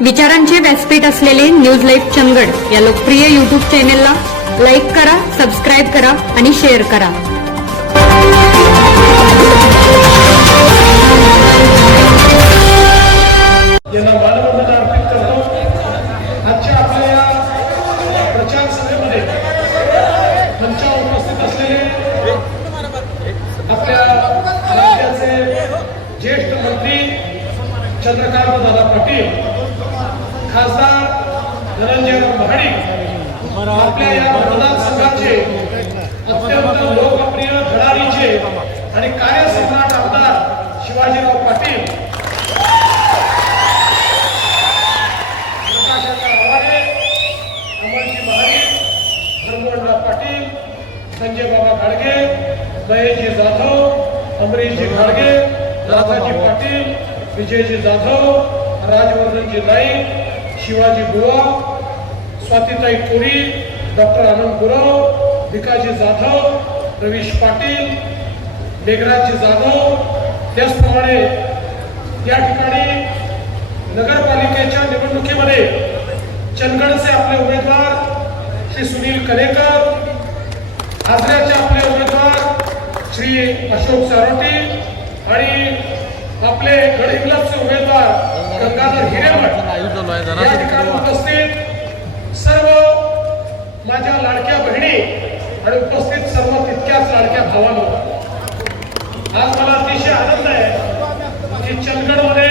विचारांचे व्यासपीठ असलेले न्यूज लाईव्ह चंदगड या लोकप्रिय युट्यूब चॅनेलला लाईक करा सबस्क्राईब करा आणि शेअर करा. यांना मानवंदना आपल्या या मतदारसंघाचे अत्यंत लोकप्रिय आणि आमदार शिवाजीराव पाटील. पाटील संजय बाबा गाडगे महेशजी जाधव अमरीशजी गाडगे दादाजी पाटील विजयजी जाधव राजवर्धनजी नाईक शिवाजी बुवा स्वातीताई कोरी डॉक्टर आनंद गुरव भिकाजी जाधव रवीश पाटील मेघराजजी जाधव त्याचप्रमाणे या ठिकाणी नगरपालिकेच्या निवडणुकीमध्ये चंदगडचे आपले उमेदवार श्री सुनील कलेकर आजऱ्याचे आपले उमेदवार श्री अशोक सारोटी आणि आपले गडहिंग्लजचे उमेदवार गंगाधर हिरेमठ. या ठिकाणी उपस्थित माझ्या लाडक्या बहिणी आणि उपस्थित सर्व तितक्याच लाडक्या भावांनो आज मला अतिशय आनंद आहे की चंदगडमध्ये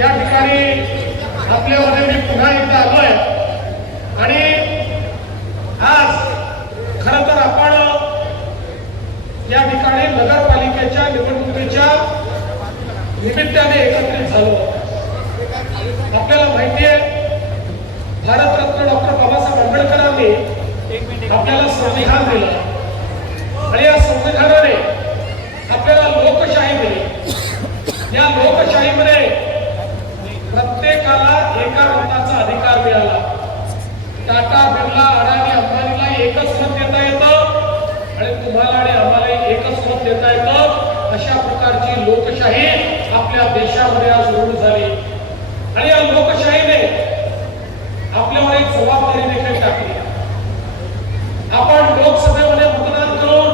या ठिकाणी आपल्यामध्ये मी पुन्हा एकदा आलोय. आणि आज खर तर आपण या ठिकाणी नगरपालिकेच्या निवडणुकीच्या निमित्ताने एकत्रित झालो. आपल्याला माहिती आहे भारतरत्न डॉक्टर बाबासाहेब आंबेडकरांनी आपल्याला संविधान दिलं. आणि या संविधानाने आपल्याला लोकशाही दिली. या लोकशाहीमध्ये प्रत्येकाला एका मताचा अधिकार मिळाला. टाटा बिर्ला अडाणी अंबानीला एकच मत देता येतं आणि तुम्हाला आणि आम्हाला एकच मत देता येतं. अशा प्रकारची लोकशाही आपल्या देशामध्ये आज रूढ झाली आणि या लोकशाहीने आपल्यावर एक जबाबदारी देखील टाकली आपण लोकसभेमध्ये मतदान करून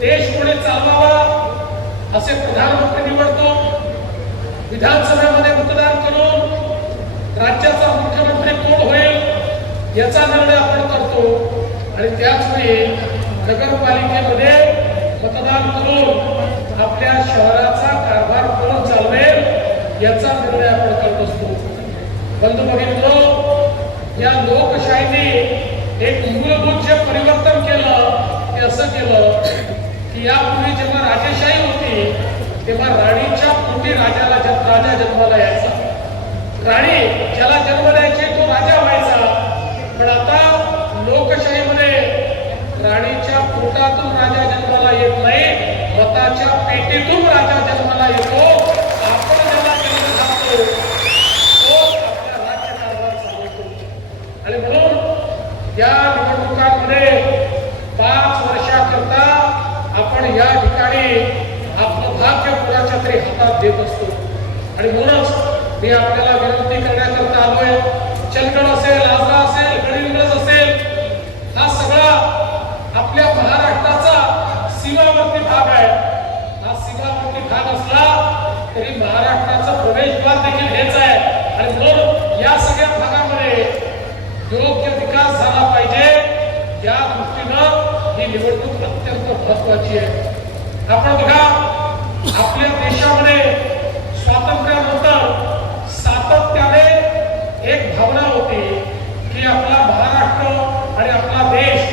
देश पुढे चालवावा असे प्रधानमंत्री निवडतो. विधानसभेमध्ये मतदान करून राज्याचा मुख्यमंत्री कोण होईल याचा निर्णय आपण करतो. आणि त्याच वेळी नगरपालिकेमध्ये मतदान करून आपल्या शहराचा कारभार कोण चालवेल याचा निर्णय आपण करत असतो. बंधू भगिनींनो या लोकशाहीने एक मूलभूत जे परिवर्तन केलं ते असं केलं की यापूर्वी जेव्हा राजेशाही होती तेव्हा राणीच्या पोटी राजाला जन- राजा जन्माला यायचा. राणी ज्याला जन्म द्यायचे तो राजा व्हायचा. पण आता लोकशाहीमध्ये राणीच्या पोटातून राजा जन्माला येत नाही मताच्या पेटीतून राजा जन्माला येतो आपण ज्याला जन्म घालतो तो आपल्या राज्यकारभार चालवतो आणि म्हणून या निवडणुकांमध्ये पाच वर्षाकरता आपण या ठिकाणी आपलं भाग्य कोणाच्या तरी हातात देत असतो. आणि म्हणूनच मी आपल्याला विनंती करण्याकरता आलोय. चंदगड असेल आजरा असेल गडिंग्लज असेल हा सगळा आपल्या महाराष्ट्राचा सीमावर्ती भाग आहे. हा सीमावर्ती भाग असला तरी महाराष्ट्राचा प्रवेशद्वार देखील हेच आहे. आणि म्हणून या सगळ्या योग्य विकास झाला पाहिजे. या दृष्टीनं ही निवडणूक अत्यंत महत्वाची आहे. आपण बघा आपल्या देशामध्ये स्वातंत्र्यानंतर सातत्याने एक भावना होती की आपला महाराष्ट्र आणि आपला देश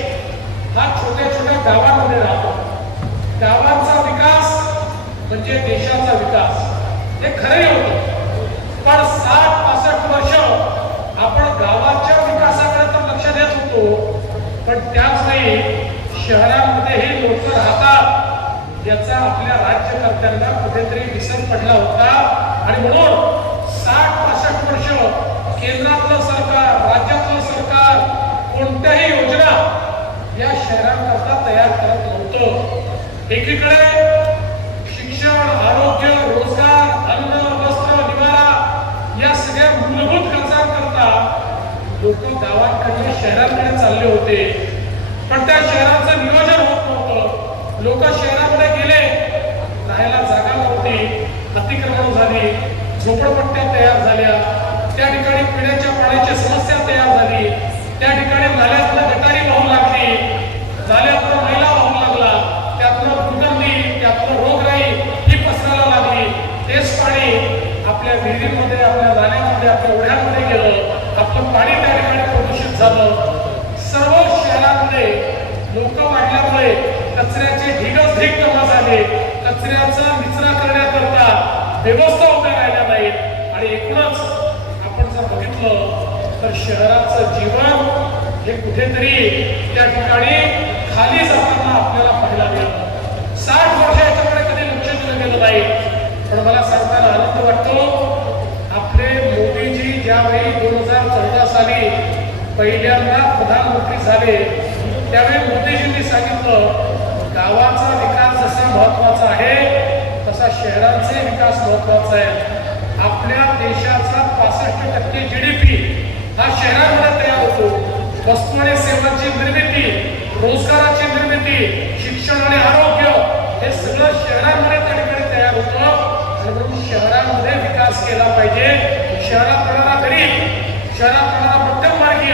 हा छोट्या छोट्या गावांमध्ये राहतो. गावांचा विकास म्हणजे देशाचा विकास. हे खरंही होतं. पण साठ पासष्ट वर्ष आपण गावात विकासाकडे तर लक्ष देत होतो पण त्याच नाही शहरामध्येही लोक राहतात याचा आपल्या राज्यकर्त्यांना कुठेतरी विसर पडला होता. आणि म्हणून साठ पासष्ट वर्ष केंद्रातलं सरकार राज्यातलं सरकार कोणत्याही योजना या शहरांकरता तयार करत नव्हतं. एकीकडे शिक्षण आरोग्य रोजगार अन्न वस्त्र निवारा या करता लोक गावाकडे शहराकडे चालले होते. पण त्या शहराचं नियोजन होत नव्हतं. लोक शहराकडे गेले राहायला जागा नव्हती अतिक्रमण झाली झोपडपट्ट्या तयार झाल्या. त्या ठिकाणी पिण्याच्या पाण्याची समस्या तयार झाली. त्या ठिकाणी नाल्यातनं गटारी वाहू लागली नाल्यातनं मैला वाहू लागला त्यातनं दुर्गंधी त्यातनं रोगराई ही पसरायला लागली तेच पाणी आपल्या विहिरीमध्ये आपल्या नाल्यामध्ये आपल्या ओढ्यांमध्ये गेलं आपलं पाणी त्या ठिकाणी प्रदूषित झालं सर्व शहरांमध्ये लोक वाढल्यामुळे कचऱ्याचे ढिगच ढीग जमा झाले कचऱ्याचा निचरा करण्याकरता व्यवस्था उभ्या राहिल्या नाहीत आणि एकूणच आपण जर बघितलं तर शहराचं जीवन हे कुठेतरी त्या ठिकाणी खाली जाताना आपल्याला पाहायला मिळतं. साठ वर्ष याच्याकडे कधी लक्ष दिलं गेलं नाही. पण मला सांगताना आनंद वाटतो आपले मोदीजी ज्यावेळी दोन हजार चौदा साली पहिल्यांदा प्रधानमंत्री झाले त्यावेळी मोदीजींनी सांगितलं गावाचा विकास जसा महत्त्वाचा आहे तसा शहरांचे विकास महत्त्वाचा आहे. आपल्या देशाचा पासष्ट टक्के जीडीपी हा शहरांमध्ये तयार होतो. वस्तू आणि सेवांची निर्मिती रोजगाराची निर्मिती शिक्षण आणि आरोग्य हे सगळं शहरांमध्ये त्या ठिकाणी तयार होतं. आणि म्हणून शहरांमध्ये विकास केला पाहिजे. शहरात राहणारा गरीब शहरात राहणारा मध्यमवर्गीय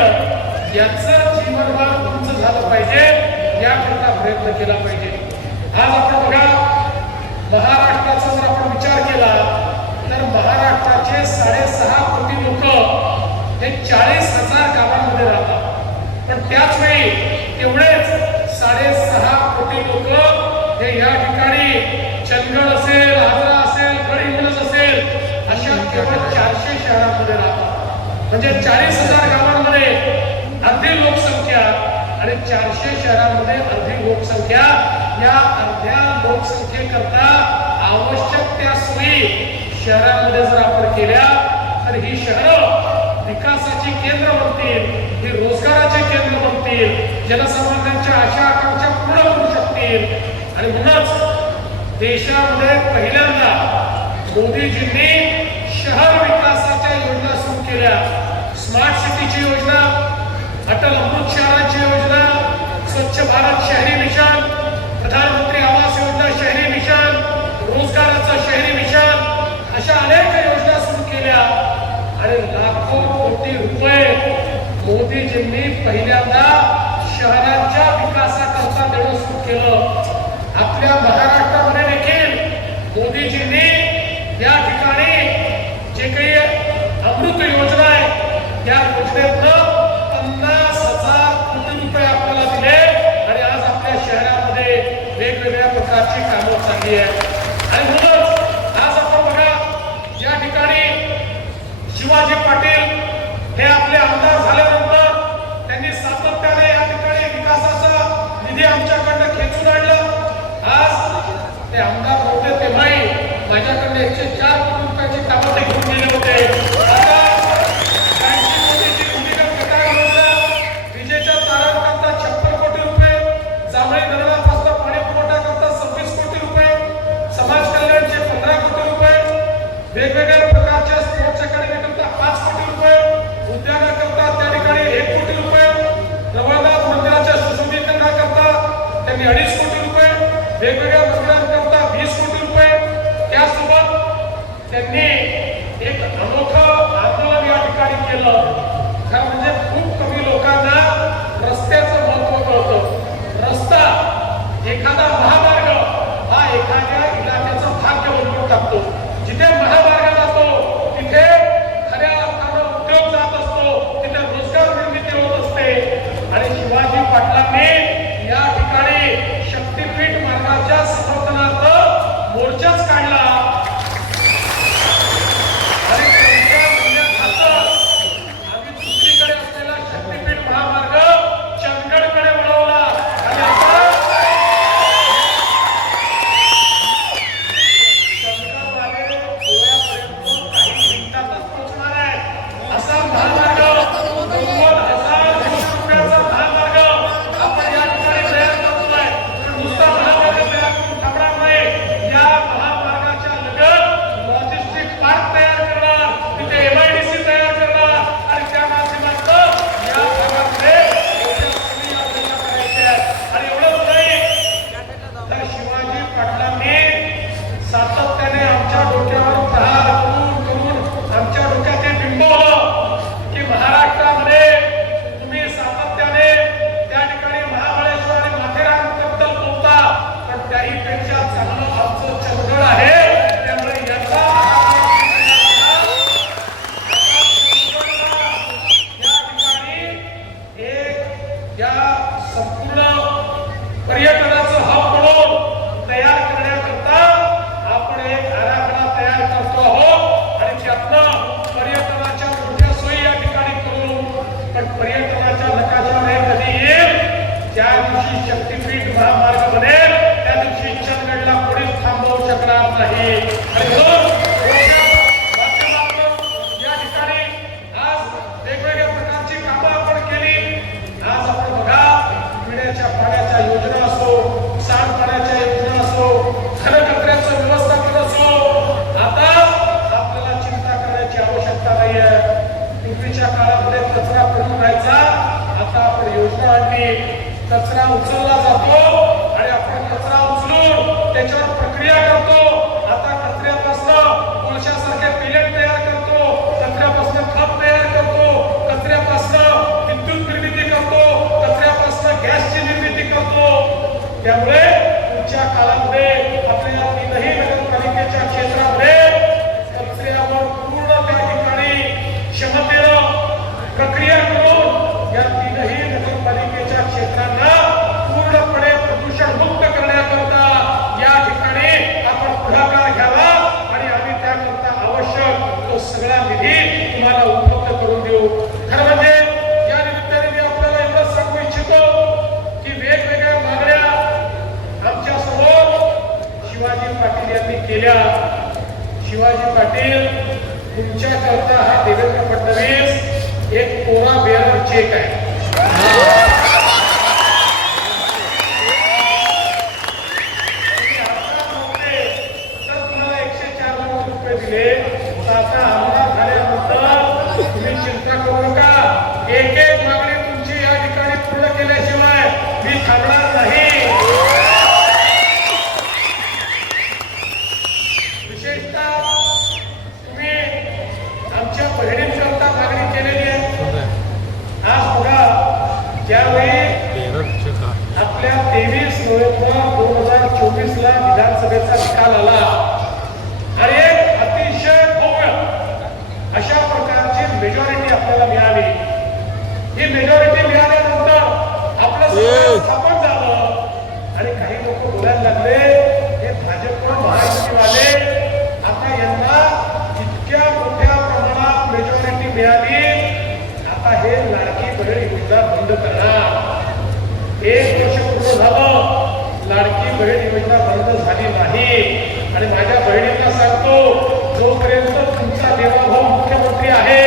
याचं जीवनमान उंच झालं पाहिजे. याकरता प्रयत्न केला पाहिजे. आज आपण बघा महाराष्ट्राचा जर आपण विचार केला तर महाराष्ट्राचे साडेसहा कोटी लोक हे चाळीस हजार गावांमध्ये राहतात. पण त्याच वेळी तेवढेच साडेसहा कोटी लोक हे या ठिकाणी चंदगड असेल आग्रा असेल गडहिंग्लज असेल अशा केवळ चारशे शहरांमध्ये राहतात. म्हणजे चाळीस हजार गावांमध्ये अर्धी लोकसंख्या आणि चारशे शहरांमध्ये अर्धी लोकसंख्या या अर्ध्या लोकसंख्येकरता आवश्यक त्या सोयी शहरांमध्ये जर आपण केल्या तर ही शहरं विकासाची केंद्र बनतील ही रोजगाराची केंद्र बनतील जनसामान्यांच्या आशा आकांक्षा पूर्ण करू शकतील. आणि म्हणूनच देशामध्ये पहिल्यांदा मोदीजींनी शहर विकासाच्या योजना सुरू केल्या. स्मार्ट सिटीची योजना अटल अमृत शहराची योजना स्वच्छ भारत शहरी मिशन प्रधानमंत्री आवास योजना शहरी मिशन रोजगाराचं शहरी मिशन अशा अनेक योजना सुरू केल्या आणि लाखो कोटी रुपये मोदीजींनी पहिल्यांदा शहरांच्या विकासाकरता देणं सुरू केलं. आपल्या महाराष्ट्रामध्ये देखील मोदीजींनी या ठिकाणी जे काही अमृत योजना आहे त्या योजनेतनं वेगवेगळ्या कामं चालली आहेत. आणि म्हणूनच आज आपण बघा या ठिकाणी शिवाजी पाटील हे आपले आमदार झाल्यानंतर त्यांनी सातत्याने या ठिकाणी विकासाचा निधी आमच्याकडनं खेचून आणलं. आज ते आमदार नव्हते तेव्हाही माझ्याकडे एकशे चार कोटी रुपयाची कामं ते घेऊन गेले होते. वेगवेगळ्या प्रकारच्या स्पोर्ट्स अकॅडमीकरता पाच कोटी रुपये उद्यानाकरता त्या ठिकाणी एक कोटी रुपये जवळदास मंदिराच्या सुशोभीकरणाकरता त्यांनी अडीच कोटी रुपये वेगवेगळ्या मंदिरांकरता वीस कोटी रुपये. त्यासोबत एक अनोखं आंदोलन या ठिकाणी केलं. खरं म्हणजे खूप कमी लोकांना रस्त्याचं महत्त्व कळतं. रस्ता एखादा महामार्ग हा एखाद्या इलाक्याचा भाग बनवून टाकतो. जिथे महामार्ग पाटलांनी या ठिकाणी शक्तिपीठ मार्गाच्या कचरा उचलला जातो आणि आपण कचरा उचलून त्याच्यावर प्रक्रिया करतो. आता कचऱ्यापासून कोळशासारखे पिलेट तयार करतो. कचऱ्यापासून खत तयार करतो. कचऱ्यापासून विद्युत निर्मिती करतो. कचऱ्यापासून गॅसची निर्मिती करतो. त्यामुळे पुढच्या काळामध्ये आपल्या तीनही नगरपालिकेच्या क्षेत्रामध्ये पाटील तुमच्याकरता हा देवेंद्र फडणवीस एक कोरा बेअर चेक आहे. मेजॉरिटी आपल्याला मिळाली. ही मेजॉरिटी मिळाल्यानंतर आपलं स्थापन झालं. आणि काही लोक बोलायला लागले हे भाजप महाराष्ट्रवाले आता यांना इतक्या मोठ्या प्रमाणात मेजॉरिटी मिळाली. आता हे लाडकी बहीण योजना बंद करा एक वर्ष पूर्ण झालं लाडकी बहीण योजना बंद झाली नाही. आणि माझ्या बहिणींना सांगतो जोपर्यंत तुमचा देवाभाऊ मुख्यमंत्री आहे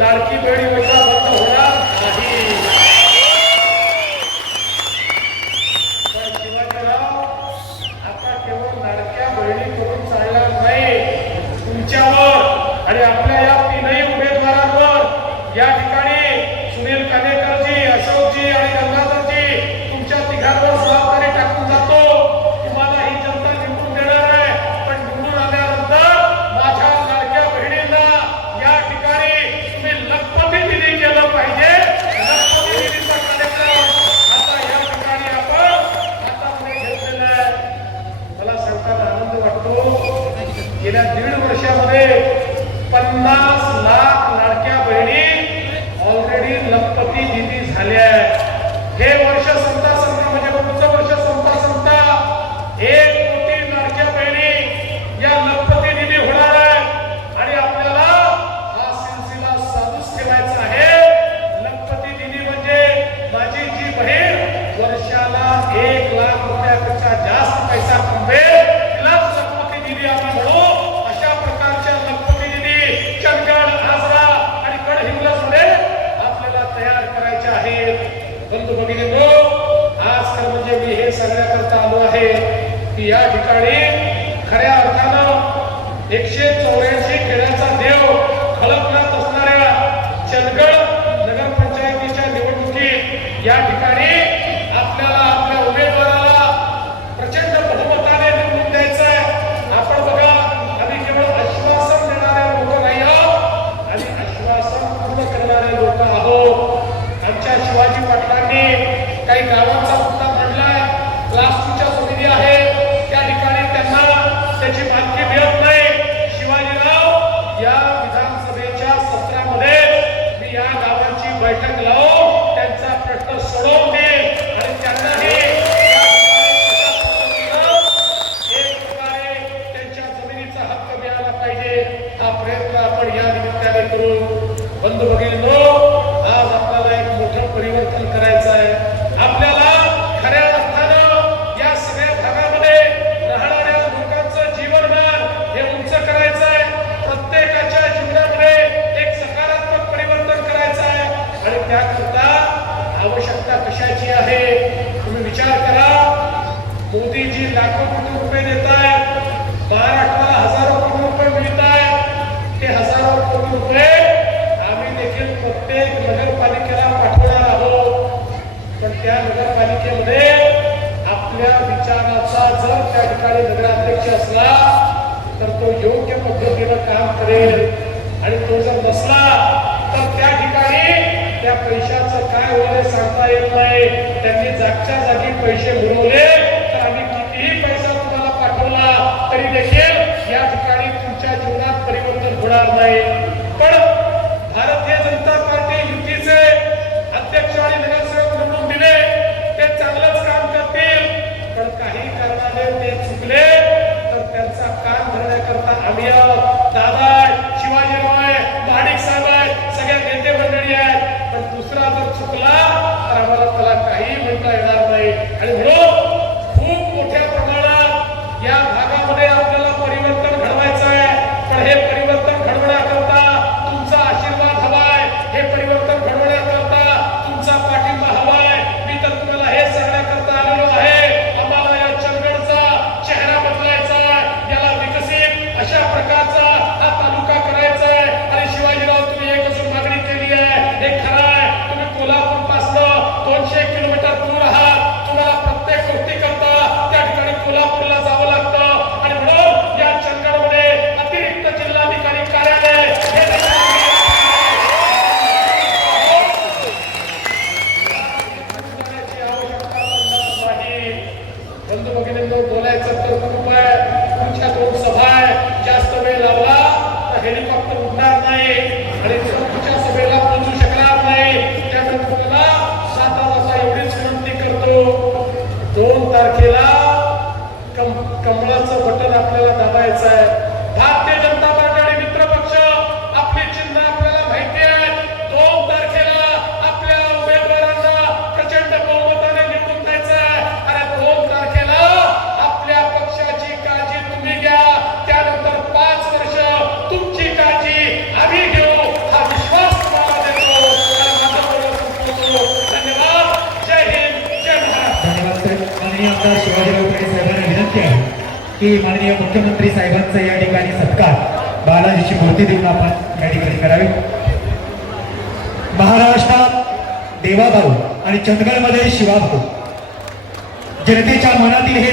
लाडकी बहिणी योजना पुढील वर्षामध्ये पन्नास लाख लाडक्या बहिणी ऑलरेडी लखपती करायच्या आहेत. परंतु भगिनी आज तर म्हणजे मी हे सांगण्याकरता आलो आहे की या ठिकाणी खऱ्या अर्थानं एकशे चौऱ्याऐंशी खेळाचा देव खळकनात असणाऱ्या चंदगड नगरपंचायतीच्या निवडणुकीत या ठिकाणी pegar uma कोटी रुपये देत आहेत. महाराष्ट्राला हजारो कोटी रुपये मिळत आहेत. ते हजारो कोटी रुपये आम्ही देखील प्रत्येक नगरपालिकेला पाठवणार आहोत. पण त्या नगरपालिकेमध्ये आपल्या विचाराचा जर त्या ठिकाणी नगराध्यक्ष असला तर तो योग्य पद्धतीनं काम करेल. आणि तो जर नसला तर त्या ठिकाणी त्या पैशाचं काय होणे सांगता येत नाही. त्यांनी जागच्या जागी पैसे मिळवले होणार नाही. पण भारतीय जनता पार्टी युतीचे अध्यक्ष आणि नगरसेवक निवडून दिले ते चांगलंच काम करतील. पण काही कारणाने ते चुकले तर त्यांचा काम धरण्याकरता आम्ही आहोत. दादा आहे, शिवाजीराव आहे महाडिक साहेब आहेत सगळ्या नेते मंडळी आहेत. पण दुसरा जर चुकला तर आम्हाला त्याला काही म्हणता येणार नाही. आणि म्हणून खूप मोठ्या प्रमाणात या भागामध्ये आपल्याला परिवर्तन की माननीय मुख्यमंत्री साहेबांचा या ठिकाणी सत्कार. बालाजीची मूर्ती देऊन आपण या ठिकाणी करावे. महाराष्ट्रात देवाभाऊ आणि चंदगडमध्ये शिवाभाऊ. जनतेच्या मनातील हे